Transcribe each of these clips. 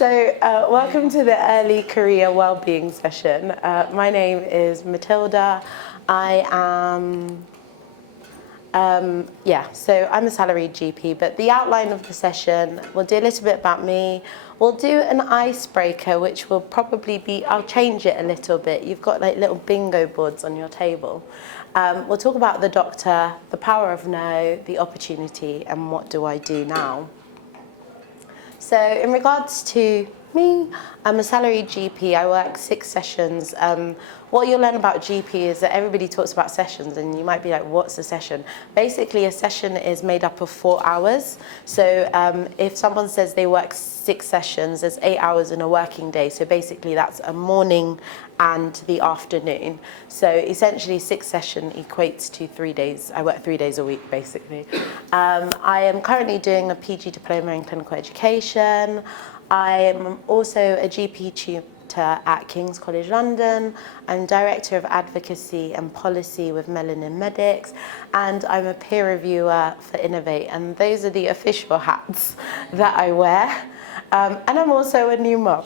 Welcome to the early career wellbeing session. My name is Matilda. I am, I'm a salaried GP, but the outline of the session, we'll do a little bit about me. We'll do an icebreaker, which will probably be, I'll change it a little bit. You've got like little bingo boards on your table. We'll talk about the doctor, the power of no, the opportunity, and what do I do now. So in regards to me, I'm a salaried GP. I work 6 sessions. What you'll learn about GP is that everybody talks about sessions, and you might be like, what's a session? Basically, a session is made up of 4 hours. So if someone says they work 6 sessions, there's 8 hours in a working day. So basically, that's a morning and the afternoon. So essentially, 6 session equates to 3 days. I work 3 days a week, basically. I am currently doing a PG diploma in clinical education. I am also a GP tutor at King's College London. I'm Director of Advocacy and Policy with Melanin Medics, and I'm a peer reviewer for Innovate, and those are the official hats that I wear. And I'm also a new mum.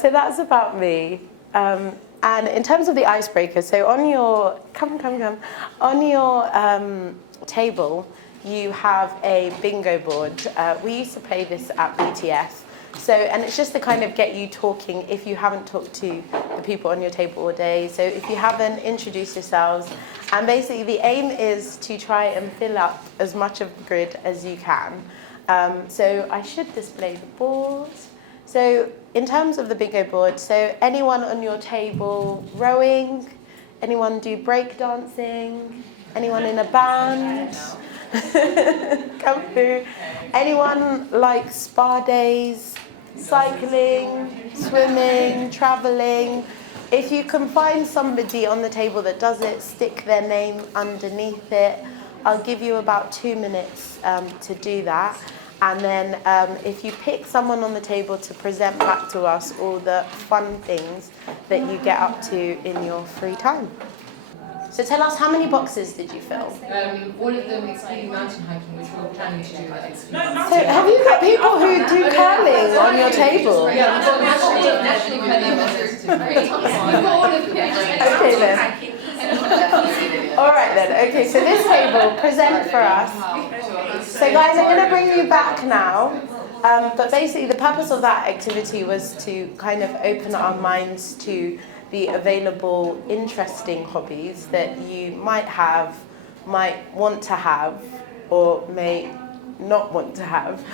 So that's about me. And in terms of the icebreaker, so on your, on your table, you have a bingo board. We used to play this at BTS. So, and it's just to kind of get you talking if you haven't talked to the people on your table all day. So if you haven't, introduce yourselves. And basically the aim is to try and fill up as much of the grid as you can. So I should display the board. So in terms of the bingo board, so anyone on your table rowing? Anyone do break dancing? Anyone in a band? Come through. Anyone like spa days, cycling, swimming, traveling? If you can find somebody on the table that does it, stick their name underneath it. I'll give you about 2 minutes to do that. And then if you pick someone on the table to present back to us all the fun things that you get up to in your free time. So tell us, how many boxes did you fill? All of them excluding mountain hiking, which we're planning to do next week. So have you got people who do curling on your table? Yeah, we've got national curling members. Okay then. All right then. Okay, so this table, present for us. So guys, I'm going to bring you back now. But basically the purpose of that activity was to kind of open our minds to the available interesting hobbies that you might have, might want to have, or may not want to have.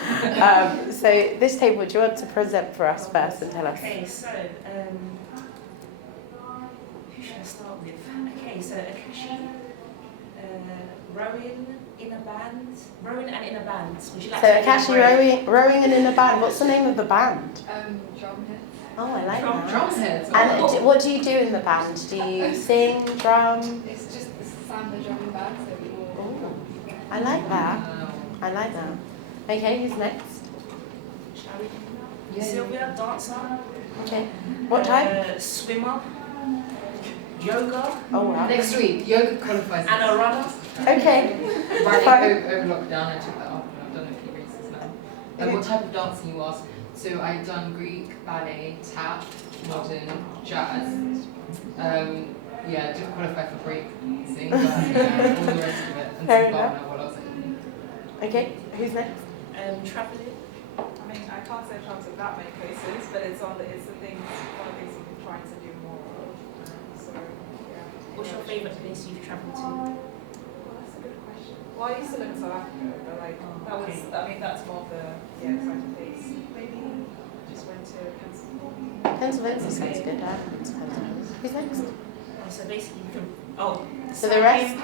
So this table, do you want to present for us first and tell us? Okay, so who should I start with? Okay, so Akashi, rowing in a band, rowing and in a band. Would you like So to Akashi rowing and in a band. What's the name of the band? Drumhead. Oh, I like that. Drumheads. And what do you do in the band? Do you sing, drum? It's just the samba drumming band, so we all. Oh, I like that. I like that. Okay, who's next? Shall we? Sylvia, dancer. Okay. What type? Swimmer. Yoga. Oh wow. Next week, yoga qualifies. And a runner. Okay. Running over lockdown, I took that up, and I've done a few races now. And what type of dancing you ask? So I've done Greek, ballet, tap, modern, jazz. Didn't qualify for break-dancing, but all the rest of it. And Fair some enough. what else? Okay, who's next? Traveling. I mean, I can't say I've answered that many places, but it's one of the things I've been trying to do more of. So, yeah. What's your favourite place you've travelled to? Well, that's a good question. Well, I used to live in South Africa, but like that's more of the exciting place. Maybe just went to Pennsylvania. Pennsylvania sounds good. I haven't been to Pennsylvania. Who's next? So basically you can, So the rest?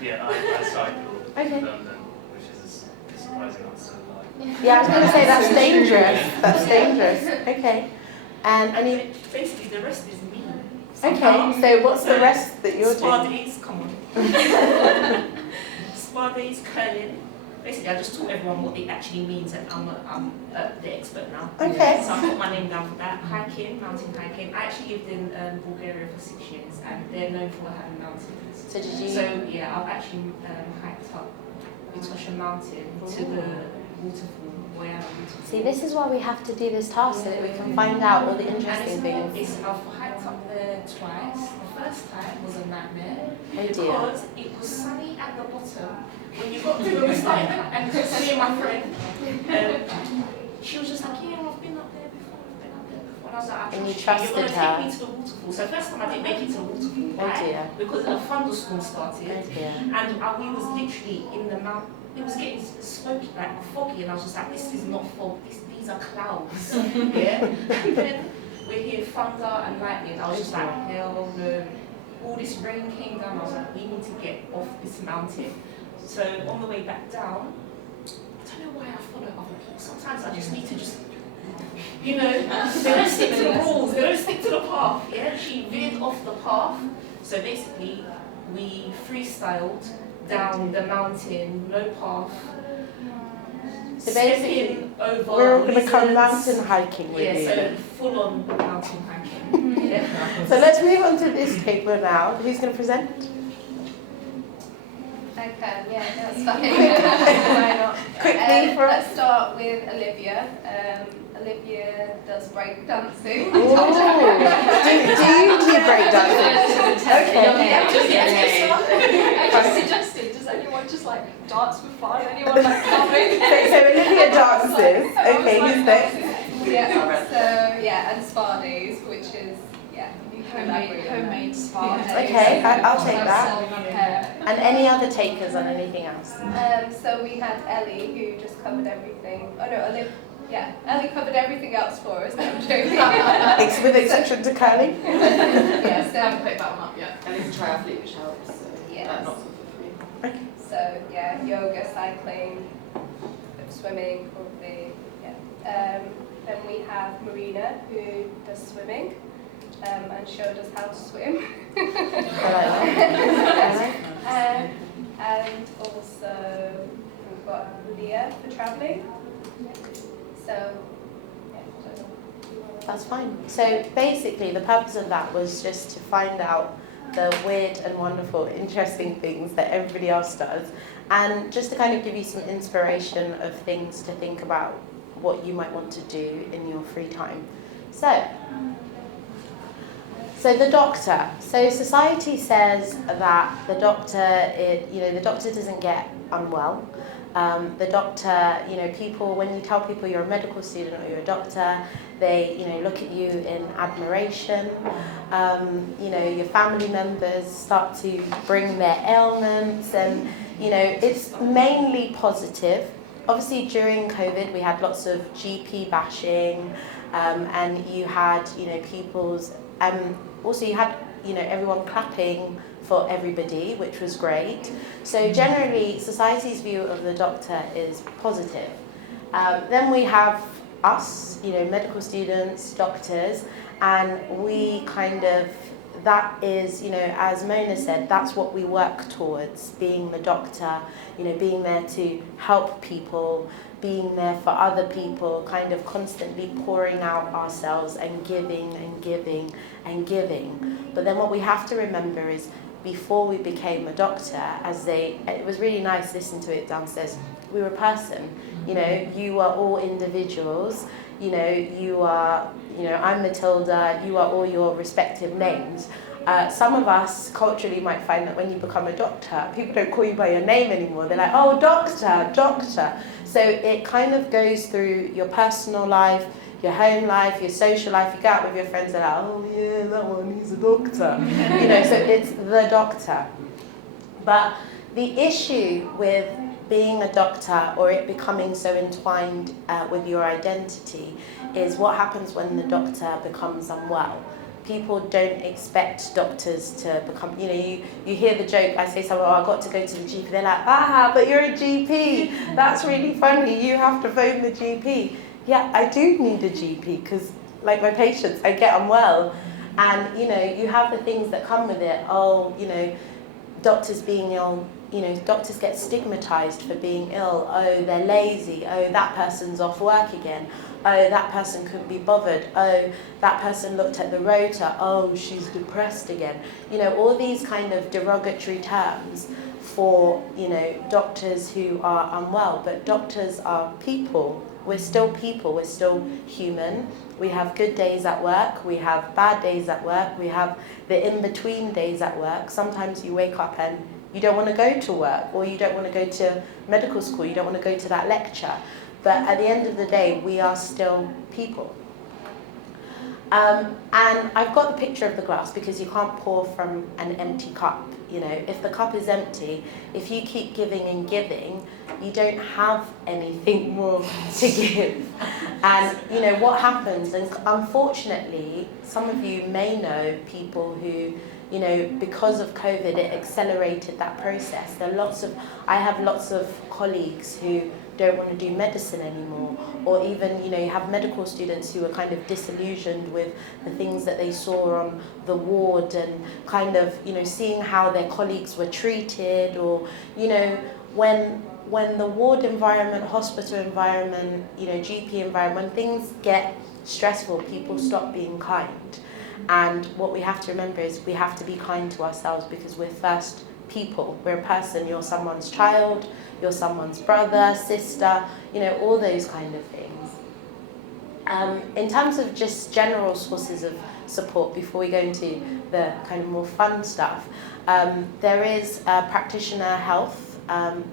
Yeah, I cycle Okay. to London, which is a surprising answer. Yeah, I was going to say that's dangerous. That's dangerous. Okay. And any? Basically the rest is me. Okay. So what's the rest that you're Spa doing? days, come on. Spa days, curling. Basically, I just taught everyone what it actually means, and I'm the expert now. Okay. So I put my name down for that. Hiking, mountain hiking. I actually lived in Bulgaria for 6 years, and they're known for having mountains. So did you? So yeah, I've actually hiked up Etosha Mountain to the waterfall, Wellbeing waterfall. See, this is why we have to do this task so that we can find out all the And interesting things. I've hiked up there twice. The first time was a nightmare Oh dear. because it was sunny at the bottom. When you got to the start, and me and my friend, she was just like, yeah, I've been up there before, And I was like, And you you're trusted going to her. take me to the waterfall. So first time I didn't make it to the waterfall, Oh right? dear. Because a thunderstorm started. Oh dear. And we was literally in the mountain. It was getting smoky, like foggy, and I was just like, this is not fog, these are clouds. Yeah? And then we hear thunder and lightning. I was just like, hell no. All this rain came down. I was like, we need to get off this mountain. So on the way back down, I don't know why I follow other people. Sometimes I just need to just, you know, they don't stick to the rules, they don't stick to the path. Yeah, she veered off the path. So basically, we freestyled down the mountain, no path. So basically, stepping over we're all going to come lizards. mountain hiking with you. Yeah, so full on mountain hiking. Yeah. So let's move on to this paper now. Who's going to present? I can, yeah, that's fine. Why not? Quickly for us. Let's start with Olivia. Olivia does break dancing. Ooh. Do you do break dancing? Okay. I just suggested, does anyone just like dance for fun? Anyone like coming? So Olivia dances. Okay, who's next? Yeah, so yeah, and spa days, which is, yeah, Homemade spa days. Okay, I'll take that. hair. And any other takers on anything else? So we had Ellie who just covered everything. Oh no, Ellie covered everything else for us. No, I'm joking. With exception to curling? Yeah, I haven't so picked that one up yet. And it's a triathlete, which helps. So Yes. that's not for free. So yeah, yoga, cycling, swimming, probably. Yeah. Then we have Marina who does swimming and showed us how to swim. And also we've got Leah for travelling. So yeah, I don't know. That's fine. So basically the purpose of that was just to find out the weird and wonderful, interesting things that everybody else does, and just to kind of give you some inspiration of things to think about what you might want to do in your free time. So the doctor. So society says that the doctor, the doctor doesn't get unwell. The doctor, people, when you tell people you're a medical student or you're a doctor, they, look at you in admiration. Your family members start to bring their ailments, and, it's mainly positive. Obviously, during COVID, we had lots of GP bashing, and you had, people's, also you had, everyone clapping for everybody, which was great. So generally, society's view of the doctor is positive. Then we have us, medical students, doctors, and we kind of, that is, as Mona said, that's what we work towards, being the doctor, being there to help people, being there for other people, kind of constantly pouring out ourselves and giving and giving and giving. But then what we have to remember is, before we became a doctor, it was really nice listening to it downstairs, we were a person, you are all individuals, you are, I'm Matilda, you are all your respective names. Some of us culturally might find that when you become a doctor, people don't call you by your name anymore. They're like, oh, doctor, doctor. So it kind of goes through your personal life, your home life, your social life. You go out with your friends, they're like, oh yeah, that one, he's a doctor. So it's the doctor. But the issue with being a doctor, or it becoming so entwined with your identity, is what happens when the doctor becomes unwell. People don't expect doctors to become, you hear the joke, I say something, I got to go to the GP, they're like, but you're a GP, that's really funny, you have to phone the GP. Yeah, I do need a GP, because like my patients, I get unwell, and you have the things that come with it. doctors being ill, doctors get stigmatized for being ill. Oh, they're lazy. Oh, that person's off work again. Oh, that person couldn't be bothered. Oh, that person looked at the rota. Oh, she's depressed again. All these kind of derogatory terms for, doctors who are unwell. But doctors are people. We're still people. We're still human. We have good days at work. We have bad days at work. We have the in-between days at work. Sometimes you wake up and you don't want to go to work, or you don't want to go to medical school. You don't want to go to that lecture. But at the end of the day, we are still people. And I've got the picture of the glass because you can't pour from an empty cup. If the cup is empty, if you keep giving and giving, you don't have anything more to give. And what happens, and unfortunately, some of you may know people who, because of COVID, it accelerated that process. I have lots of colleagues who don't want to do medicine anymore, or even, you have medical students who are kind of disillusioned with the things that they saw on the ward, and kind of, seeing how their colleagues were treated, or, when the ward environment, hospital environment, GP environment, when things get stressful, people stop being kind. And what we have to remember is we have to be kind to ourselves, because we're first people. We're a person. You're someone's child, you're someone's brother, sister, all those kind of things. In terms of just general sources of support, before we go into the kind of more fun stuff, there is practitioner health.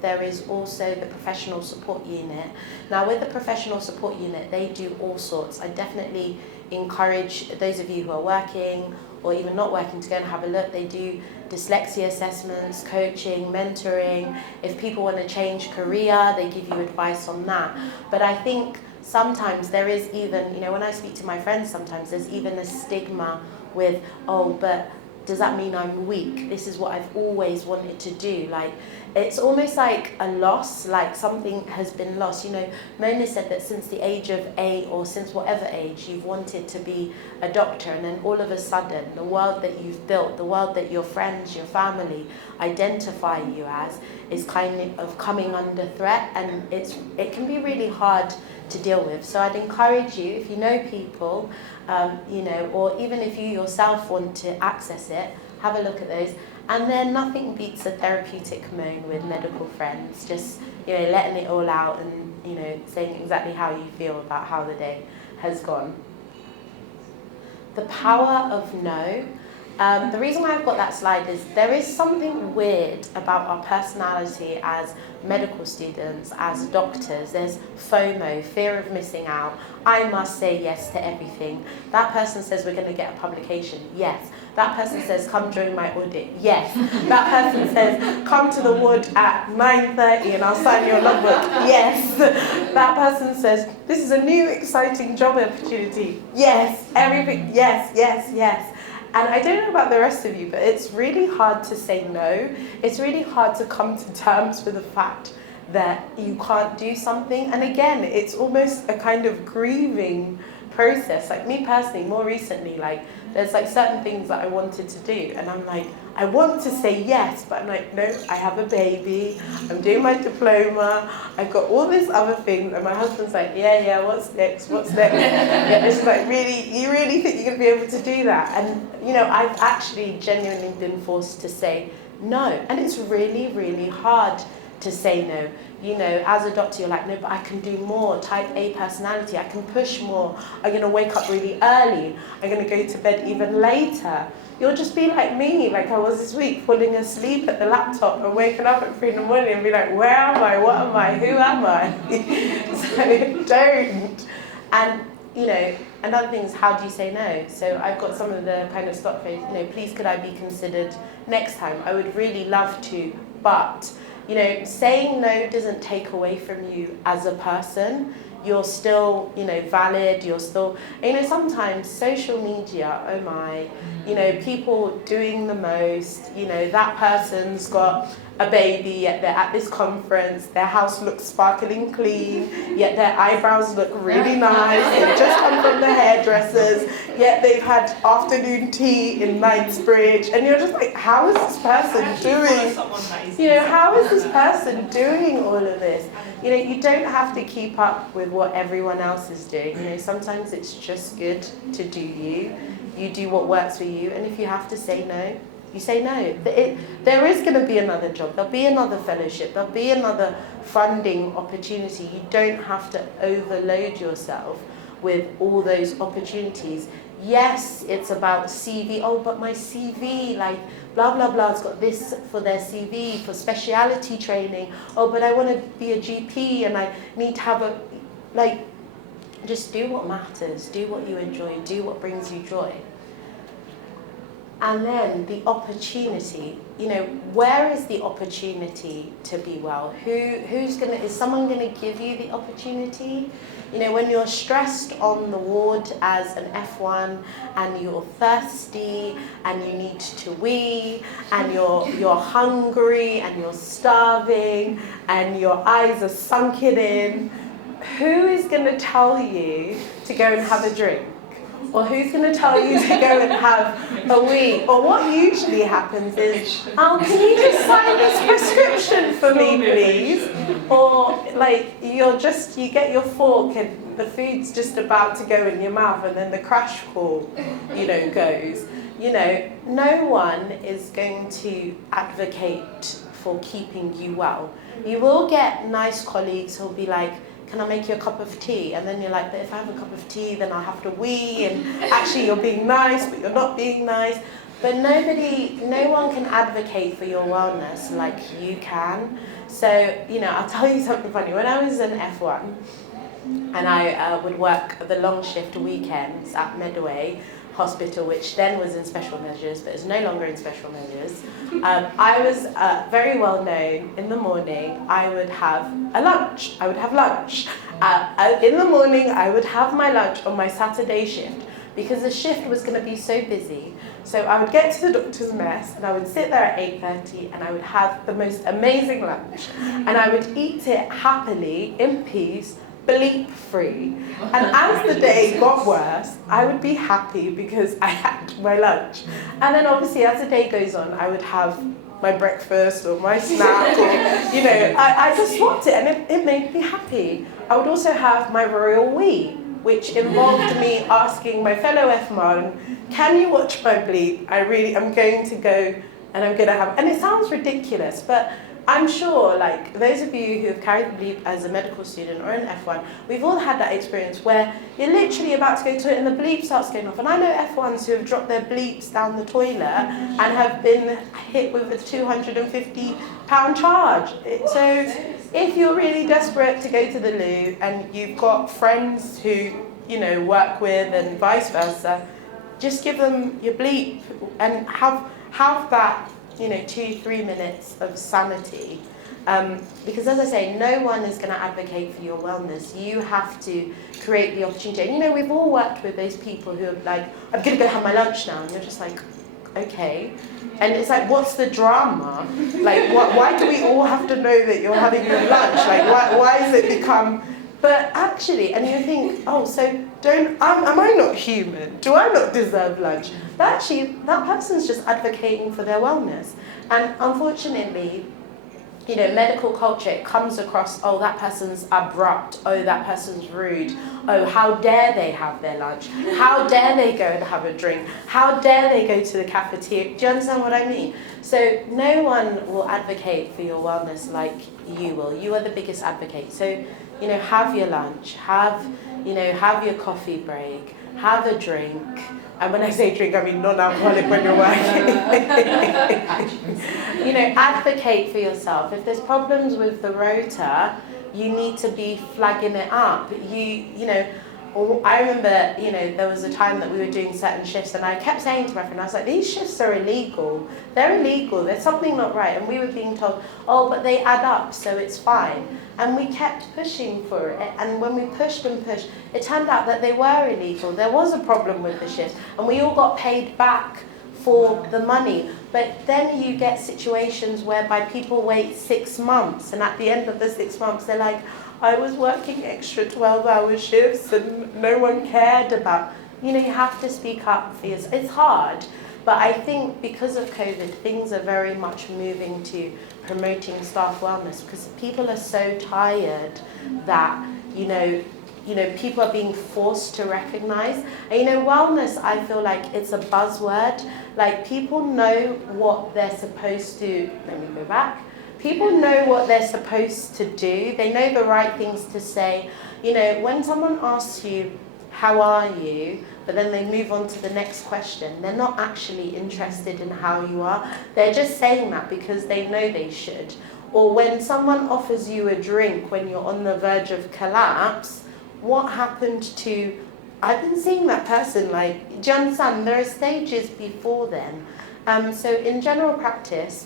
There is also the professional support unit. Now, with the professional support unit, they do all sorts. I definitely encourage those of you who are working or even not working to go and have a look. They do dyslexia assessments, coaching, mentoring. If people want to change career, they give you advice on that. But I think sometimes there is even, when I speak to my friends, sometimes there's even a stigma with, oh, but does that mean I'm weak? This is what I've always wanted to do. Like, it's almost like a loss, like something has been lost. Mona said that since the age of 8, or since whatever age, you've wanted to be a doctor, and then all of a sudden, the world that you've built, the world that your friends, your family identify you as, is kind of coming under threat, and it can be really hard to deal with. So I'd encourage you, if you know people, or even if you yourself want to access it, have a look at those. And then nothing beats a therapeutic moan with medical friends, just letting it all out, and saying exactly how you feel about how the day has gone. The power of no. The reason why I've got that slide is there is something weird about our personality as medical students, as doctors. There's FOMO, fear of missing out. I must say yes to everything. That person says we're going to get a publication. Yes. That person says come join my audit. Yes. That person says come to the ward at 9:30 and I'll sign your logbook. Yes. That person says this is a new exciting job opportunity. Yes. Everything. Yes, yes, yes. And I don't know about the rest of you, but it's really hard to say no. It's really hard to come to terms with the fact that you can't do something. And again, it's almost a kind of grieving process. Like me personally, more recently, like there's like certain things that I wanted to do, and I'm like, I want to say yes, but I'm like, no, I have a baby, I'm doing my diploma, I've got all this other thing, and my husband's like, yeah, what's next? Yeah, it's like, really, you really think you're going to be able to do that? And I've actually genuinely been forced to say no, and it's really, really hard to say no. As a doctor, you're like, no, but I can do more. Type A personality, I can push more. I'm going to wake up really early. I'm going to go to bed even later. You'll just be like me, like I was this week, falling asleep at the laptop and waking up at 3 in the morning and be like, where am I? What am I? Who am I? So don't. And, another thing is, how do you say no? So I've got some of the kind of stock phrase, please could I be considered next time? I would really love to, but saying no doesn't take away from you as a person. you're still, you know, valid, you're still, you know, sometimes social media, oh my, you know, people doing the most, you know, that person's got a baby, yet they're at this conference, their house looks sparkling clean, yet their eyebrows look really nice, they've just come from the hairdressers, yet they've had afternoon tea in Knightsbridge, and you're just like, how is this person doing, you know, how is this person doing all of this? You know, you don't have to keep up with what everyone else is doing. You know, sometimes it's just good to do you. You do what works for you, and if you have to say no, you say no. There is going to be another job, there'll be another fellowship, there'll be another funding opportunity. You don't have to overload yourself with all those opportunities. Yes, it's about CV, oh, but my CV, like, blah, blah, blah, has got this for their CV, for speciality training. Oh, but I want to be a GP and I need to have a, like, just do what matters, do what you enjoy, do what brings you joy. And then the opportunity, you know, where is the opportunity to be well? Is someone gonna give you the opportunity? You know, when you're stressed on the ward as an F1 and you're thirsty and you need to wee and you're hungry and you're starving and your eyes are sunken in, who is gonna tell you to go and have a drink? Or who's going to tell you to go and have a wee? Or what usually happens is, can you just sign this prescription for me, please? Or like you get your fork and the food's just about to go in your mouth, and then the crash call, you know, goes. You know, no one is going to advocate for keeping you well. You will get nice colleagues who'll be like, can I make you a cup of tea? And then you're like, but if I have a cup of tea, then I'll have to wee, and actually you're being nice, but you're not being nice. But no one can advocate for your wellness like you can. So, you know, I'll tell you something funny. When I was an F1, and I would work the long shift weekends at Medway Hospital, which then was in special measures, but is no longer in special measures. I was very well known. In the morning, I would have a lunch. I would have lunch. In the morning, I would have my lunch on my Saturday shift because the shift was going to be so busy. So I would get to the doctor's mess and I would sit there at 8:30 and I would have the most amazing lunch. And I would eat it happily, in peace, bleep-free. And as the day got worse, I would be happy because I had my lunch. And then obviously as the day goes on, I would have my breakfast or my snack, or, you know, I just swapped it and it made me happy. I would also have my royal wee, which involved me asking my fellow F1, can you watch my bleep? I'm going to go and I'm going to have, and it sounds ridiculous, but I'm sure, like, those of you who have carried the bleep as a medical student or an F1, we've all had that experience where you're literally about to go to it and the bleep starts going off. And I know F1s who have dropped their bleeps down the toilet and have been hit with a £250 charge. So if you're really desperate to go to the loo and you've got friends who, you know, work with and vice versa, just give them your bleep and have that, you know, 2-3 minutes of sanity. Because as I say, no one is going to advocate for your wellness. You have to create the opportunity. And you know, we've all worked with those people who are like, I'm going to go have my lunch now. And you're just like, okay. And it's like, what's the drama? Like, why do we all have to know that you're having your lunch? Like, why has it become... But actually, and you think, oh, so am I not human? Do I not deserve lunch? But actually, that person's just advocating for their wellness. And unfortunately, you know, medical culture, it comes across, oh, that person's abrupt, oh, that person's rude, oh, how dare they have their lunch? How dare they go and have a drink? How dare they go to the cafeteria? Do you understand what I mean? So no one will advocate for your wellness like you will. You are the biggest advocate. So, you know, have your lunch, have your coffee break, have a drink. And when I say drink, I mean non-alcoholic when you're working. You know, advocate for yourself. If there's problems with the rota, you need to be flagging it up. You know, or I remember, you know, there was a time that we were doing certain shifts and I kept saying to my friend, I was like, these shifts are illegal. They're illegal. There's something not right. And we were being told, oh, but they add up, so it's fine. And we kept pushing for it. And when we pushed and pushed, it turned out that they were illegal. There was a problem with the shifts. And we all got paid back for the money. But then you get situations whereby people wait 6 months. And at the end of the 6 months, they're like, I was working extra 12-hour shifts and no one cared about, you know, you have to speak up for yourself. It's hard, but I think because of COVID, things are very much moving to promoting staff wellness because people are so tired that, you know, people are being forced to recognize. And, you know, wellness, I feel like it's a buzzword. Like, people know what they're supposed to, let me go back. People know what they're supposed to do. They know the right things to say. You know, when someone asks you, how are you? But then they move on to the next question. They're not actually interested in how you are. They're just saying that because they know they should. Or when someone offers you a drink when you're on the verge of collapse, what happened to, I've been seeing that person, like, do you understand? There are stages before then. So in general practice,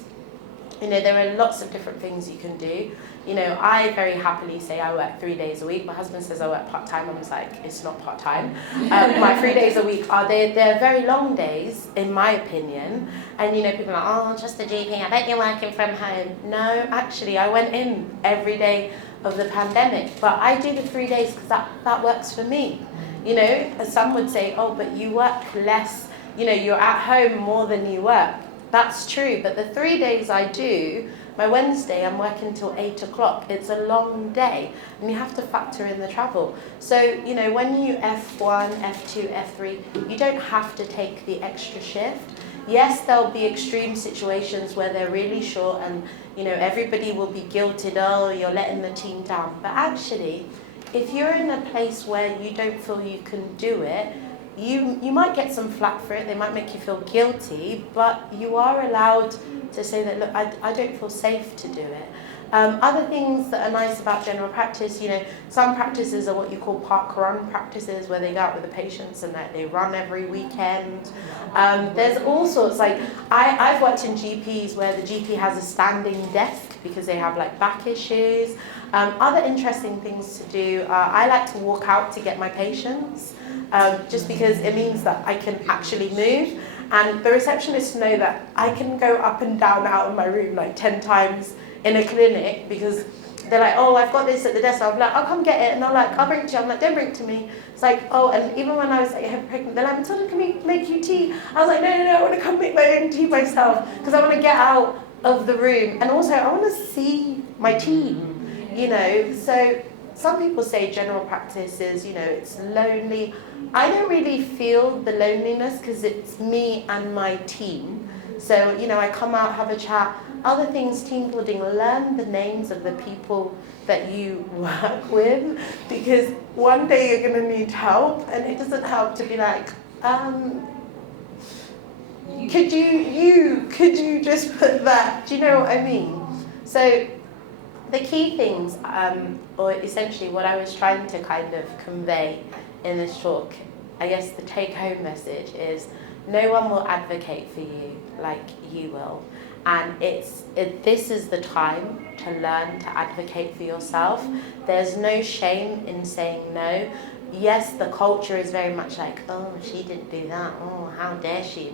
you know, there are lots of different things you can do. You know, I very happily say I work 3 days a week. My husband says I work part-time. I'm just like, it's not part-time. My 3 days a week they're very long days, in my opinion. And, you know, people are like, oh, just the GP, I bet you're working from home. No, actually, I went in every day of the pandemic. But I do the 3 days because that works for me. You know, some would say, oh, but you work less, you know, you're at home more than you work. That's true, but the 3 days I do, my Wednesday I'm working till 8 o'clock. It's a long day and you have to factor in the travel. So, you know, when you F1, F2, F3, you don't have to take the extra shift. Yes, there'll be extreme situations where they're really short and, you know, everybody will be guilted, oh, you're letting the team down. But actually, if you're in a place where you don't feel you can do it, you might get some flack for it, they might make you feel guilty, but you are allowed to say that, look, I don't feel safe to do it. Other things that are nice about general practice, you know, some practices are what you call park run practices, where they go out with the patients and they run every weekend. There's all sorts, like, I've worked in GPs where the GP has a standing desk because they have like back issues. Other interesting things to do, I like to walk out to get my patients. Just because it means that I can actually move, and the receptionists know that I can go up and down out of my room like 10 times in a clinic because they're like, oh, I've got this at the desk. I'm like, I'll come get it, and they're like, I'll bring it to you. I'm like, don't bring it to me. It's like, oh, and even when I was like pregnant, they're like, Matilda, can we make you tea? I was like, no, I want to come make my own tea myself because I want to get out of the room, and also I want to see my team, you know. So some people say general practice is, you know, it's lonely. I don't really feel the loneliness because it's me and my team. So, you know, I come out, have a chat. Other things, team building, learn the names of the people that you work with, because one day you're going to need help, and it doesn't help to be like, could you just put that, do you know what I mean? So the key things, or essentially what I was trying to kind of convey in this talk, I guess the take-home message is no one will advocate for you like you will. And this is the time to learn to advocate for yourself. There's no shame in saying no. Yes, the culture is very much like, oh, she didn't do that. Oh, how dare she?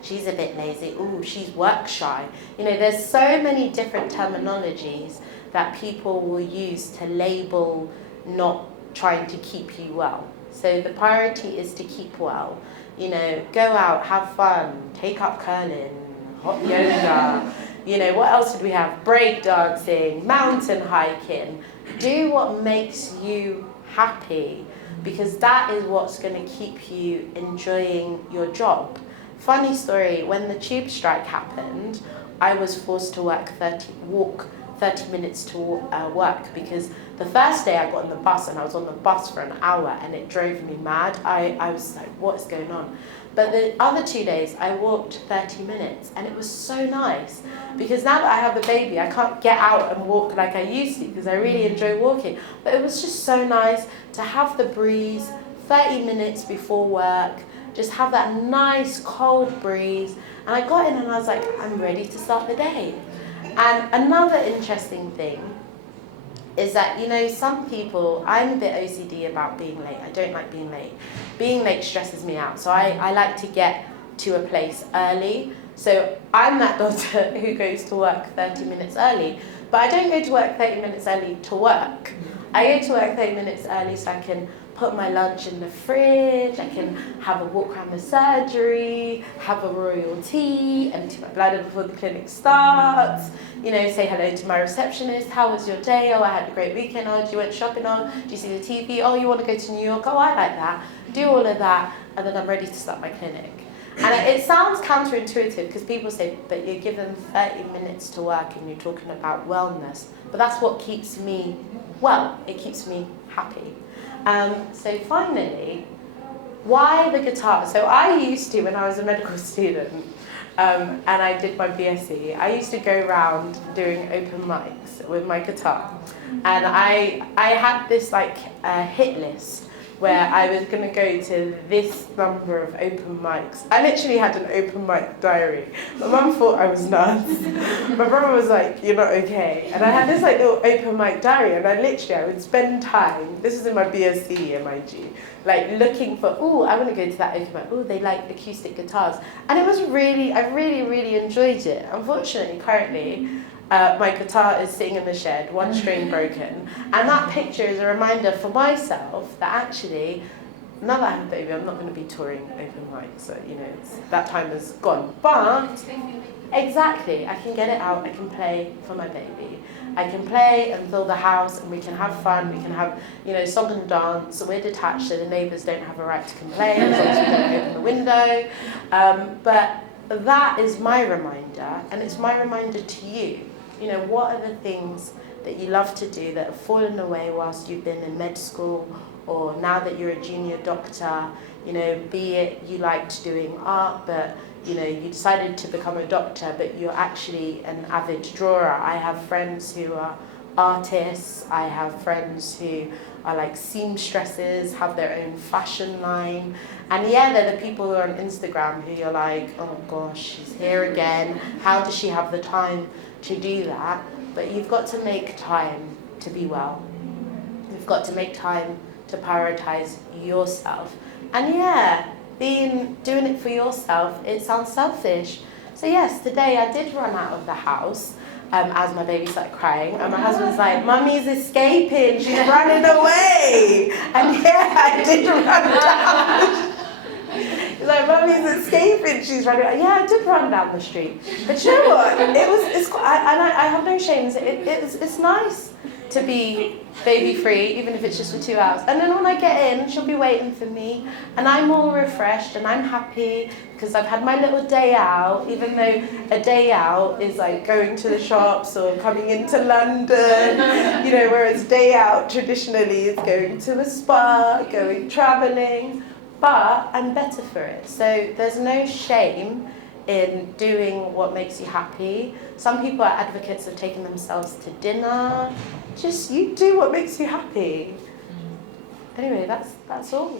She's a bit lazy. Oh, she's work shy. You know, there's so many different terminologies that people will use to label not trying to keep you well. So the priority is to keep well. You know, go out, have fun, take up curling, hot yoga. You know, what else did we have? Break dancing, mountain hiking. Do what makes you happy, because that is what's going to keep you enjoying your job. Funny story, when the tube strike happened, I was forced to walk 30 minutes to work, because the first day I got on the bus and I was on the bus for an hour and it drove me mad. I was like, what's going on? But the other 2 days, I walked 30 minutes, and it was so nice. Because now that I have a baby, I can't get out and walk like I used to, because I really enjoy walking. But it was just so nice to have the breeze 30 minutes before work, just have that nice cold breeze. And I got in and I was like, I'm ready to start the day. And another interesting thing is that, you know, some people, I'm a bit OCD about being late. I don't like being late. Being late stresses me out. So I like to get to a place early. So I'm that daughter who goes to work 30 minutes early. But I don't go to work 30 minutes early to work. I go to work 30 minutes early so I can put my lunch in the fridge, I can have a walk around the surgery, have a royal tea, empty my bladder before the clinic starts, you know, say hello to my receptionist, how was your day? Oh, I had a great weekend. Oh, you went shopping? Oh, do you see the TV? Oh, you want to go to New York? Oh, I like that. Do all of that, and then I'm ready to start my clinic. And it sounds counterintuitive because people say, but you're given 30 minutes to work and you're talking about wellness. But that's what keeps me well. It keeps me happy. So finally, why the guitar? So I used to, when I was a medical student, and I did my BSc, I used to go around doing open mics with my guitar. And I had this like hit list where I was going to go to this number of open mics. I literally had an open mic diary. My mum thought I was nuts. My brother was like, you're not okay. And I had this like little open mic diary, and I would spend time, this was in my BSc year, mind you, like looking for, oh, I want to go to that open mic. Oh, they like acoustic guitars. And it was really, I really enjoyed it. Unfortunately, currently, my guitar is sitting in the shed, one string broken, and that picture is a reminder for myself that actually, now that I have a baby, I'm not going to be touring open mics, so you know, that time is gone. But exactly, I can get it out, I can play for my baby. I can play and fill the house, and we can have fun, we can have, you know, song and dance, so we're detached, so the neighbours don't have a right to complain as long as we don't open the window. But that is my reminder, and it's my reminder to you. You know, what are the things that you love to do that have fallen away whilst you've been in med school, or now that you're a junior doctor? You know, be it you liked doing art, but you know, you decided to become a doctor, but you're actually an avid drawer. I have friends who are artists. I have friends who are like seamstresses, have their own fashion line. And yeah, they're the people who are on Instagram who you're like, oh gosh, she's here again. How does she have the time to do that? But you've got to make time to be well. You've got to make time to prioritize yourself. And yeah, doing it for yourself, it sounds selfish. So yes, today I did run out of the house as my baby started crying, and my husband's like, Mummy's escaping, she's running away. And yeah, I did run down. He's like, Mummy's escaping, she's running away. Yeah, I did run down the street. But you know what? I have no shame. It's nice to be baby free, even if it's just for 2 hours. And then when I get in, she'll be waiting for me, and I'm all refreshed and I'm happy because I've had my little day out, even though a day out is like going to the shops or coming into London, you know, whereas day out traditionally is going to a spa, going traveling, but I'm better for it. So there's no shame in doing what makes you happy. Some people are advocates of taking themselves to dinner. Just you do what makes you happy. Anyway, that's all.